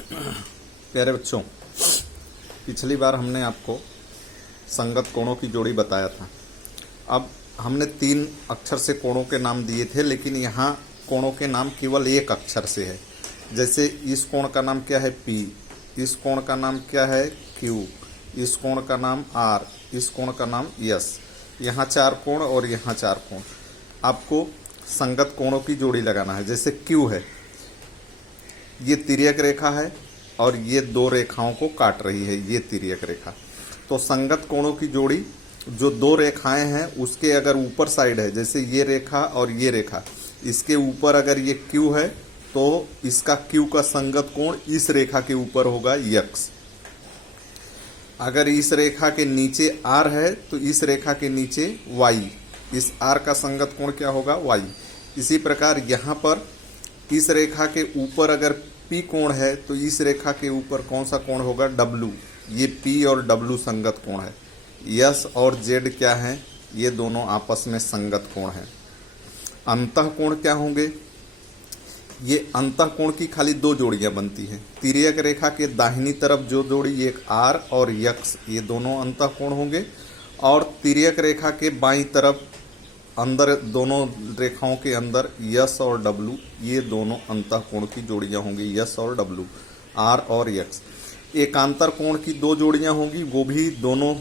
प्यारे बच्चों, पिछली बार हमने आपको संगत कोणों की जोड़ी बताया था। अब हमने 3 अक्षर से कोणों के नाम दिए थे, लेकिन यहाँ कोणों के नाम केवल एक अक्षर से है। जैसे इस कोण का नाम क्या है P, इस कोण का नाम क्या है Q, इस कोण का नाम R, इस कोण का नाम S। यहाँ 4 कोण और यहाँ 4 कोण। आपको संगत कोणों की जोड़ी लगाना है। जैसे Q है, ये तिर्यक रेखा है और ये 2 रेखाओं को काट रही है, ये तिर्यक रेखा। तो संगत कोणों की जोड़ी जो 2 रेखाएं हैं उसके अगर ऊपर साइड है, जैसे ये रेखा और ये रेखा, इसके ऊपर अगर ये Q है तो इसका Q का संगत कोण इस रेखा के ऊपर होगा X। अगर इस रेखा के नीचे R है तो इस रेखा के नीचे Y, इस R का संगत कोण क्या होगा Y। इसी प्रकार यहाँ पर इस रेखा के ऊपर अगर P कोण है तो इस रेखा के ऊपर कौन सा कोण होगा W। ये P और W संगत कोण है। S और Z क्या है, ये दोनों आपस में संगत कोण है। अंतः कोण क्या होंगे, ये अंतः कोण की खाली 2 जोड़ियां बनती हैं। तिर्यक रेखा के दाहिनी तरफ जो जोड़ी एक R और X, ये दोनों अंतः कोण होंगे। और तिर्यक रेखा के बाईं तरफ अंदर दोनों रेखाओं के अंदर S और W, ये दोनों अंतः कोण की जोड़ियां होंगी, S और W, R और X। एकांतर कोण की 2 जोड़ियां होंगी, वो भी दोनों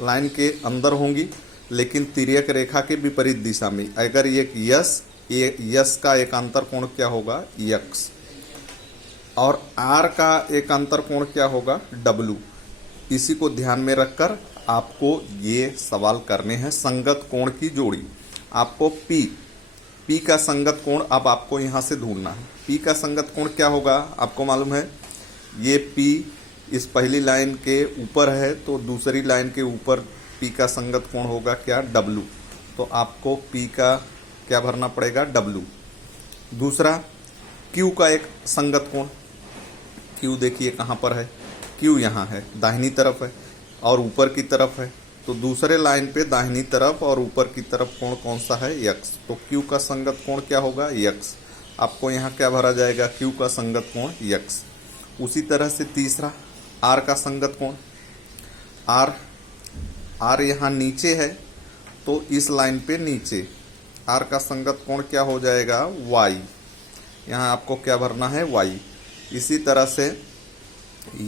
लाइन के अंदर होंगी, लेकिन तिर्यक रेखा के विपरीत दिशा में। अगर एक यस का एकांतर कोण क्या होगा X, और R का एकांतर कोण क्या होगा W। इसी को ध्यान में रखकर आपको ये सवाल करने हैं। संगत कोण की जोड़ी, आपको P का संगत कोण अब आपको यहाँ से ढूंढना है। P का संगत कोण क्या होगा, आपको मालूम है, ये P इस पहली लाइन के ऊपर है तो दूसरी लाइन के ऊपर P का संगत कोण होगा क्या W। तो आपको P का क्या भरना पड़ेगा W। दूसरा Q का एक संगत कोण, Q देखिए कहाँ पर है, Q यहाँ है, दाहिनी तरफ है और ऊपर की तरफ है। तो दूसरे लाइन पे दाहिनी तरफ और ऊपर की तरफ कोण कौन सा है X। तो Q का संगत कोण क्या होगा X। आपको यहाँ क्या भरा जाएगा, Q का संगत कोण X। उसी तरह से तीसरा R का संगत कोण, R यहाँ नीचे है तो इस लाइन पे नीचे R का संगत कोण क्या हो जाएगा Y। यहाँ आपको क्या भरना है Y। इसी तरह से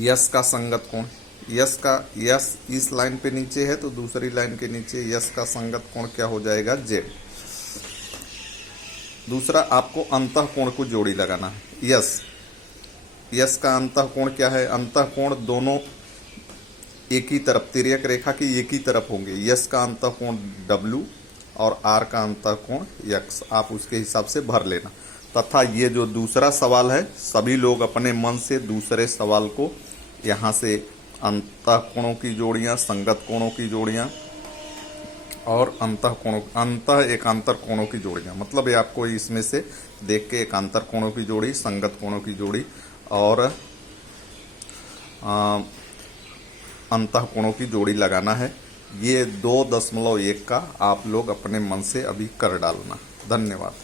S का संगत कोण, S इस लाइन पे नीचे है तो दूसरी लाइन के नीचे S का संगत कोण क्या हो जाएगा Z। दूसरा आपको अंतः कोण को जोड़ी लगाना है। S का अंतः कोण क्या है, अंतः कोण दोनों एक ही तरफ, तिर्यक रेखा के एक ही तरफ होंगे। S का अंतः कोण W और R का अंतः कोण X। आप उसके हिसाब से भर लेना। तथा ये जो दूसरा सवाल है, सभी लोग अपने मन से दूसरे सवाल को यहाँ से अंतः कोणों की जोड़ियाँ, संगत कोणों की जोड़ियाँ और अंतः एकांतर कोणों की जोड़ियाँ, मतलब ये आपको इसमें से देख के एकांतर कोणों की जोड़ी, संगत कोणों की जोड़ी और अंतः कोणों की जोड़ी लगाना है। ये 2.1 का आप लोग अपने मन से अभी कर डालना। धन्यवाद।